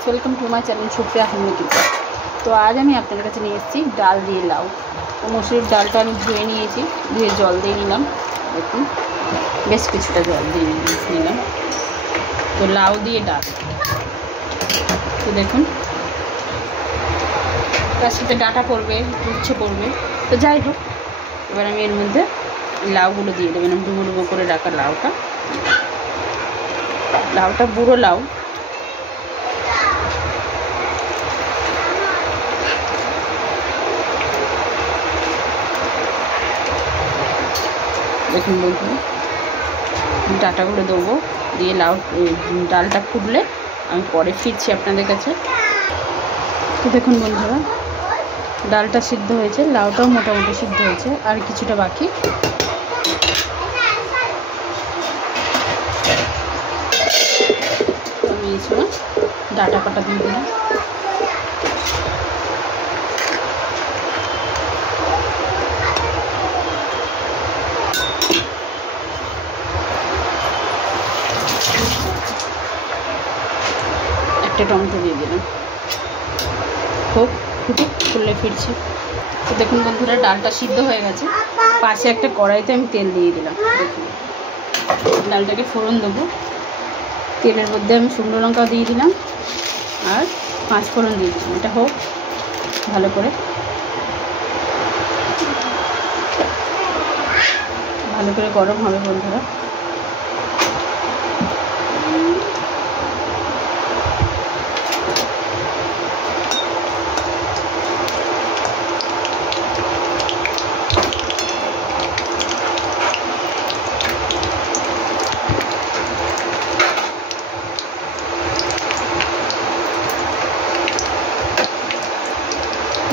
Friends, welcome to my channel Supriya Hemni kitchen. तो आज আমি আপনাদের কাছে নিয়ে এসেছি ডাল দিয়ে লাউ। তো মসুরির ডালটা আমি ধুয়ে নিয়েছি, ধুয়ে জল দিয়ে নিলাম। দেখুন বেশ কিছুটা জল দিয়ে নিলাম। তো লাউ দিয়ে ডাল, তো দেখুন তার সাথে ডাঁটা পড়বে, উচ্ছে পড়বে। তো যাই হোক, এবার আমি এর মধ্যে লাউগুলো দিয়ে দেবেন। ডুবো ডুবো করে রাখা লাউটা বুড়ো লাউ। দেখুন বন্ধুরা, ডাঁটাগুলো দেবো, দিয়ে লাউ ডালটা ফুটলে আমি পরে ফিরছি আপনাদের কাছে। তো দেখুন বন্ধুরা, ডালটা সিদ্ধ হয়েছে, লাউটাও মোটামুটি সিদ্ধ হয়েছে, আর কিছুটা বাকি। আমি এই সময় ডাঁটা কাটা দিয়ে দিলাম। একটা টমেটো দিয়ে দিলাম। খুব ফুটলে ফিরছি। তো দেখুন বন্ধুরা, ডালটা সিদ্ধ হয়ে গেছে। পাশে একটা কড়াইতে আমি তেল দিয়ে দিলাম। দেখুন ডালটাকে ফোড়ন দেবো। তেলের মধ্যে আমি শুকনো লঙ্কা দিয়ে দিলাম আর 5 ফোড়ন দিয়ে দিলাম। এটা হোক ভালো করে, গরম হবে বন্ধুরা।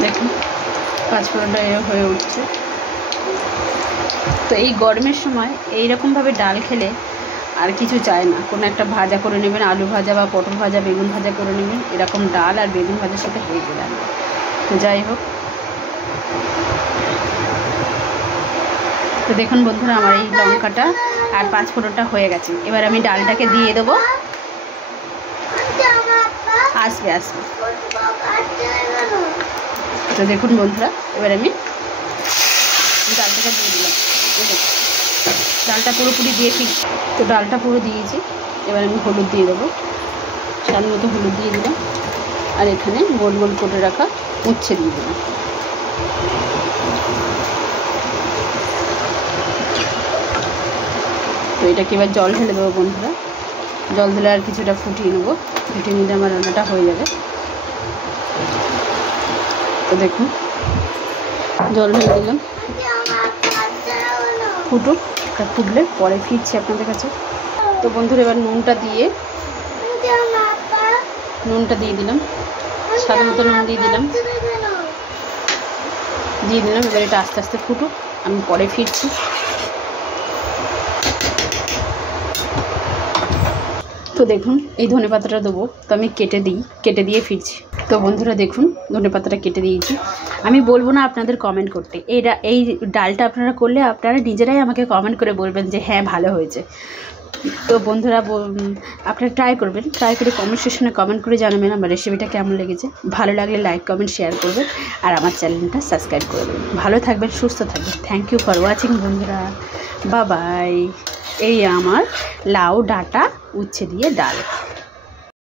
দেখুন 5 ফোড়নটা এরকম হয়ে উঠছে। তো এই গরমের সময় এইরকমভাবে ডাল খেলে আর কিছু চাই না। কোনো একটা ভাজা করে নেবেন, আলু ভাজা বা পটল ভাজা, বেগুন ভাজা করে নেবেন। এরকম ডাল আর বেগুন ভাজার সাথে হয়ে গেল। তো যাই হোক, তো দেখুন বন্ধুরা, আমার এই লঙ্কাটা আর 5 ফোড়নটা হয়ে গেছে। এবার আমি ডালটাকে দিয়ে দেবো। আসবে। তো দেখুন বন্ধুরা, এবার আমি ডালটাকে দিয়ে দিলাম। ডালটা পুরোপুরি দিয়ে তো ডালটা পুরো দিয়েছি। এবার আমি হলুদ দিয়ে দেবো, স্বাদ মতো হলুদ দিয়ে দিলাম। আর এখানে গোল গোল করে রাখা উচ্ছে দিয়ে দিলাম। তো এটাকে এবার জল ঢেলে দেবো বন্ধুরা। জল দিলে আর কিছুটা ফুটিয়ে নেবো, ফুটিয়ে নিলে আমার রান্নাটা হয়ে যাবে। তো দেখুন জল ঢেলে দিলাম, ফুটলে পরে ফিরছি আপনাদের কাছে। তো বন্ধুরা, এবার নুনটা দিয়ে দিলাম, স্বাদ মতো নুন দিয়ে দিলাম। এবার এটা আস্তে আস্তে ফুটুক, আমি পরে ফিরছি। তো দেখুন, এই ধনেপাতাটা দেবো, তো আমি কেটে দিয়ে ফিরছি। তো বন্ধুরা দেখুন, ধনেপাতাটা কেটে দিয়েছি। আমি বলবো না আপনাদের কমেন্ট করতে। এই ডালটা আপনারা করলে আপনারা নিজেরাই আমাকে কমেন্ট করে বলবেন যে হ্যাঁ ভালো হয়েছে। তো বন্ধুরা, আপনারা ট্রাই করে কমেন্ট সেকশনে কমেন্ট করে জানাবেন আমার রেসিপিটা কেমন লেগেছে। ভালো লাগলে লাইক কমেন্ট শেয়ার করবেন আর আমার চ্যানেলটা সাবস্ক্রাইব করে দেবেন। ভালো থাকবেন, সুস্থ থাকবেন। থ্যাংক ইউ ফর ওয়াচিং বন্ধুরা, বাই। এই আমার লাউ ডাঁটা উচ্ছে দিয়ে ডাল।